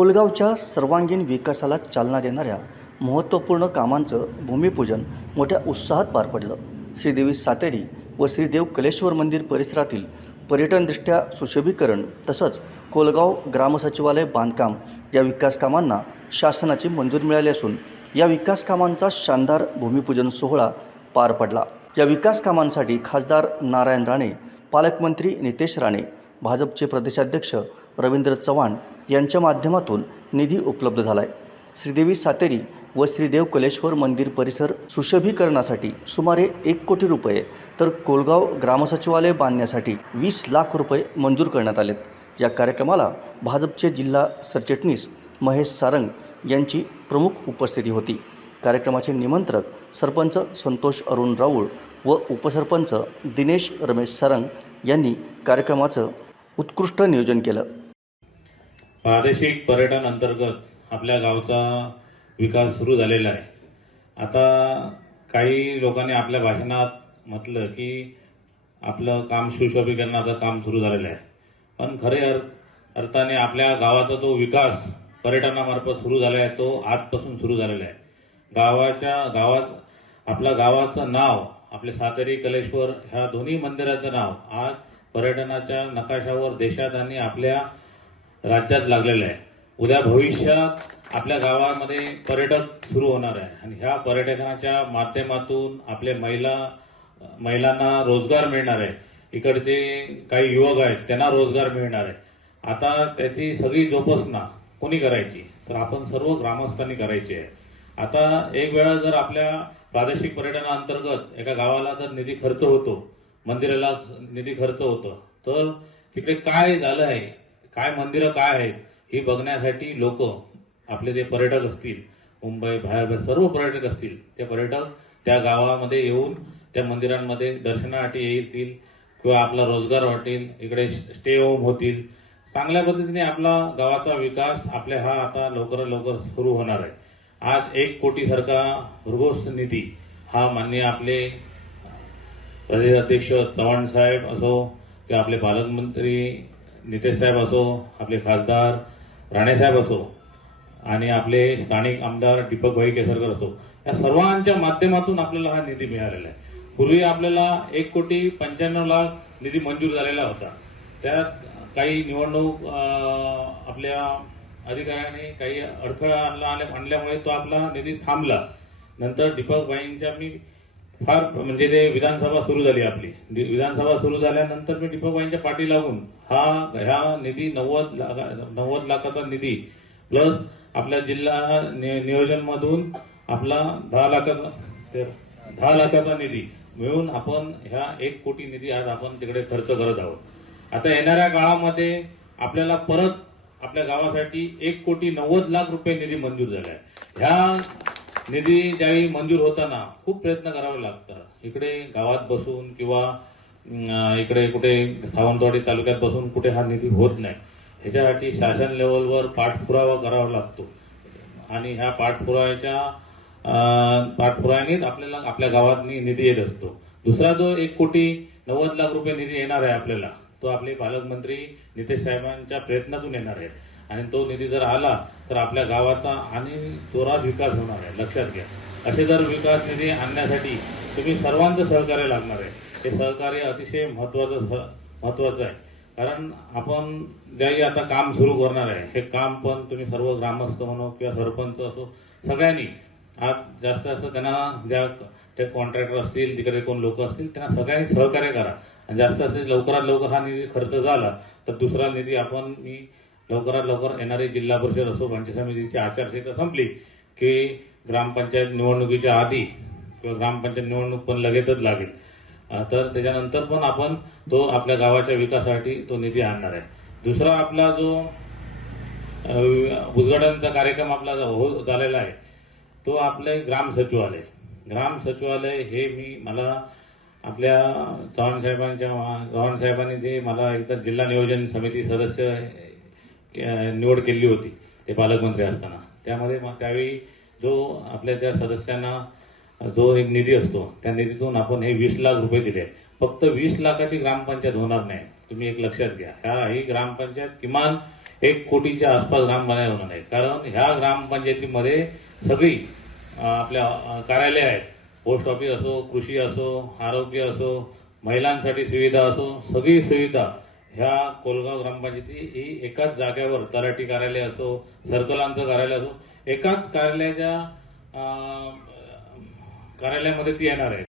कोलगावच्या सर्वांगीण विकासाला चालना देणाऱ्या महत्त्वपूर्ण कामांचं भूमिपूजन मोठ्या उत्साहात पार पडलं. श्रीदेवी सातेरी व श्रीदेव कलेश्वर मंदिर परिसरातील पर्यटनदृष्ट्या सुशोभीकरण तसंच कोलगाव ग्रामसचिवालय बांधकाम या विकास कामांना शासनाची मंजुरी मिळाली असून या विकास कामांचा शानदार भूमिपूजन सोहळा पार पडला. या विकास कामांसाठी खासदार नारायण राणे, पालकमंत्री नितेश राणे, भाजपचे प्रदेशाध्यक्ष रवींद्र चव्हाण यांच्या माध्यमातून निधी उपलब्ध झाला आहे. श्रीदेवी सातेरी व श्रीदेव कलेश्वर मंदिर परिसर सुशोभीकरणासाठी सुमारे 1 कोटी रुपये तर कोलगाव ग्रामसचिवालय बांधण्यासाठी 20 लाख रुपये मंजूर करण्यात आलेत. या कार्यक्रमाला भाजपचे जिल्हा सरचिटणीस महेश सारंग यांची प्रमुख उपस्थिती होती. कार्यक्रमाचे निमंत्रक सरपंच संतोष अरुण राऊळ व उपसरपंच दिनेश रमेश सारंग यांनी कार्यक्रमाचं उत्कृष्ट नियोजन केलं. प्रादेशिक पर्यटन अंतर्गत आपल्या गावचा विकास सुरू झालेला आहे. आता काही लोकांनी आपल्या भाषणात म्हटलं की आपलं काम सुशोभीकरणाचं काम सुरू झालेलं आहे, पण खरे अर्थाने आपल्या गावाचा तो विकास पर्यटनामार्फत सुरू झाला आहे, तो आजपासून सुरू झालेला आहे. गावात आपल्या गावाचं नाव, आपले सातेरी कलेश्वर ह्या दोन्ही मंदिराचं नाव आज पर्यटनाच्या नकाशावर देशात आणि आपल्या राज्यात लागलेलं आहे. उद्या भविष्यात आपल्या गावामध्ये पर्यटक सुरू होणार आहे आणि ह्या पर्यटनाच्या माध्यमातून आपले महिलांना रोजगार मिळणार आहे. इकडचे काही युवक आहेत त्यांना रोजगार मिळणार आहे. आता त्याची सगळी जोपासना कोणी करायची, तर आपण सर्व ग्रामस्थांनी करायची आहे. आता एक वेळा जर आपल्या प्रादेशिक पर्यटनाअंतर्गत एका गावाला जर निधी खर्च होतो, मंदिराला निधी खर्च होतो, तर तिकडे काय झालं आहे, काय मंदिरं काय आहेत हे बघण्यासाठी लोक, आपले जे पर्यटक असतील, मुंबई बाहेर सर्व पर्यटक असतील, ते पर्यटक त्या गावामध्ये येऊन त्या मंदिरांमध्ये दर्शनासाठी येतील किंवा आपला रोजगार वाटेल, इकडे स्टे होम होतील. चांगल्या पद्धतीने आपला गावाचा विकास आपल्या हा आता लवकरात लवकर सुरू होणार आहे. आज 1 कोटी सारखा भरघोस निधी हा माननीय आपले प्रदेशाध्यक्ष चव्हाण साहेब असो किंवा आपले पालकमंत्री नितेश साहेब असो, आपले खासदार राणे साहेब असो आणि आपले स्थानिक आमदार दीपकभाई केसरकर असो, या सर्वांच्या माध्यमातून आपल्याला हा निधी मिळालेला आहे. पूर्वी आपल्याला 1,95,00,000 निधी मंजूर झालेला होता. त्यात काही निवडणूक आपल्या अधिकाऱ्यांनी काही अडथळा आणल्यामुळे तो आपला निधी थांबला. नंतर दीपकभाईंच्या मी फार म्हणजे ते विधानसभा सुरू झाली, आपली विधानसभा सुरू झाल्यानंतर मी दीपकभाईंच्या पाठी लागून ह्या निधी 90 लाखाचा निधी प्लस आपल्या जिल्हा नियोजन मधून आपला 10 लाखाचा निधी मिळून आपण ह्या 1 कोटी निधी आज आपण तिकडे खर्च करत आहोत. आता येणाऱ्या काळामध्ये आपल्याला परत आपल्या गावासाठी 1,90,00,000 रुपये निधी मंजूर झाला आहे. ह्या निधी ज्यावेळी मंजूर होताना खूप प्रयत्न करावे लागतात. इकडे गावात बसून किंवा इकडे कुठे सावंतवाडी तालुक्यात बसून कुठे हा निधी होत नाही. ह्याच्यासाठी शासन लेवलवर पाठपुरावा करावा लागतो आणि ह्या पाठपुराव्यानेच आपल्याला आपल्या गावात निधी येत असतो. दुसरा जो 1,90,00,000 रुपये निधी येणार आहे आपल्याला, तो आपले पालकमंत्री नितेश साहेबांच्या प्रयत्नातून येणार आहे आणि तो निधी जर आला तर आपल्या गावाचा आणि जोरात विकास होणार आहे. लक्षात घ्या, असे जर विकास निधी आणण्यासाठी तुम्ही सर्वांचं सहकार्य लागणार आहे. हे सहकार्य अतिशय महत्वाचं आहे, कारण आपण ज्याही आता काम सुरू करणार आहे, हे काम पण तुम्ही सर्व ग्रामस्थ म्हणो किंवा सरपंच असो, सगळ्यांनी आज जास्त त्यांना ज्या ते कॉन्ट्रॅक्टर असतील, तिकडे कोण लोक असतील, त्यांना सगळ्यांनी सहकार्य करा आणि जास्त लवकरात लवकर हा निधी खर्च झाला तर दुसरा निधी आपण लवकरात लवकर येणारी जिल्हा परिषद असो, पंचायत समितीची आचारसंहिता संपली की ग्रामपंचायत निवडणुकीच्या आधी किंवा ग्रामपंचायत निवडणूक पण लगेचच लागेल, तर त्याच्यानंतर पण आपण तो आपल्या गावाच्या विकासासाठी तो निधी आणणार आहे. दुसरा आपला जो उद्घाटनाचा कार्यक्रम आपला झालेला आहे, तो आपले ग्राम सचिवालय हे मला आपल्या चव्हाण साहेबांनी जे मला एकदा जिल्हा नियोजन समिती सदस्य निवड केली होती ते पालकमंत्री असताना, त्यावेळी जो आपल्या त्या सदस्यांना जो एक निधी असतो त्या निधीतून आपण हे 20 लाख रुपये दिले. फक्त 20 लाखाची ग्रामपंचायत होणार नाही, तुम्ही एक लक्षात घ्या. ही ग्रामपंचायत किमान 1 कोटीच्या आसपास ग्रामपंचायत होणार आहे. कारण ह्या ग्रामपंचायतीमध्ये सगळी आपल्या कार्यालय आहेत. पोस्ट ऑफिस असो, कृषी असो, आरोग्य असो, महिलांसाठी सुविधा असो, सगळी सुविधा ह्या कोलगाव ग्रामपंचायती ही एकाच जागेवर, तलाठी कार्यालय असो, सर्कलांचं कार्यालय असो, एकाच कार्यालयामध्ये ती येणार आहे.